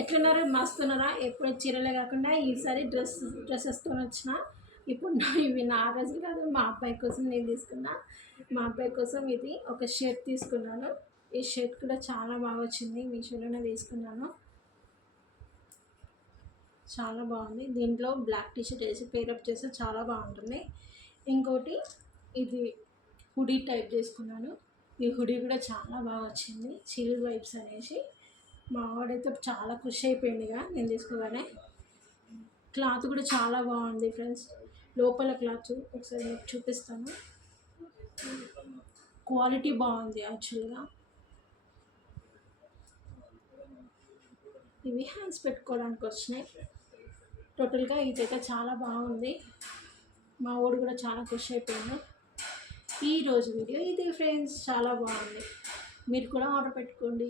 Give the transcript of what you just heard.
ఎట్లున్నారు? మస్తున్నారా? ఎప్పుడు చీరలే కాకుండా ఈసారి డ్రెస్సెస్తో వచ్చిన. ఇప్పుడు ఇవి నా డ్రెస్సులు కాదు, మా అబ్బాయి కోసం నేను తీసుకున్నా. మా అబ్బాయి కోసం ఇది ఒక షర్ట్ తీసుకున్నాను. ఈ షర్ట్ కూడా చాలా బాగా వచ్చింది, మీషోలోనే తీసుకున్నాను. చాలా బాగుంది. దీంట్లో బ్లాక్ టీషర్ట్ వేసి పేరప్ చేస్తే చాలా బాగుంటుంది. ఇంకోటి ఇది హుడీ టైప్ తీసుకున్నాను. ఈ హుడీ కూడా చాలా బాగా వచ్చింది, చిల్ వైబ్స్ అనేసి. మా వాడైతే చాలా ఖుషి అయిపోయిందిగా నేను తీసుకోగానే. క్లాత్ కూడా చాలా బాగుంది ఫ్రెండ్స్. లోపల క్లాత్ ఒకసారి మీకు చూపిస్తాను. క్వాలిటీ బాగుంది యాక్చువల్గా. ఇవి హ్యాండ్స్ పెట్టుకోవడానికి వచ్చినాయి. టోటల్గా ఇదైతే చాలా బాగుంది. మా వాడు కూడా చాలా ఖుషి అయిపోయాను. ఈరోజు వీడియో ఇది ఫ్రెండ్స్, చాలా బాగుంది. మీరు కూడా ఆర్డర్ పెట్టుకోండి.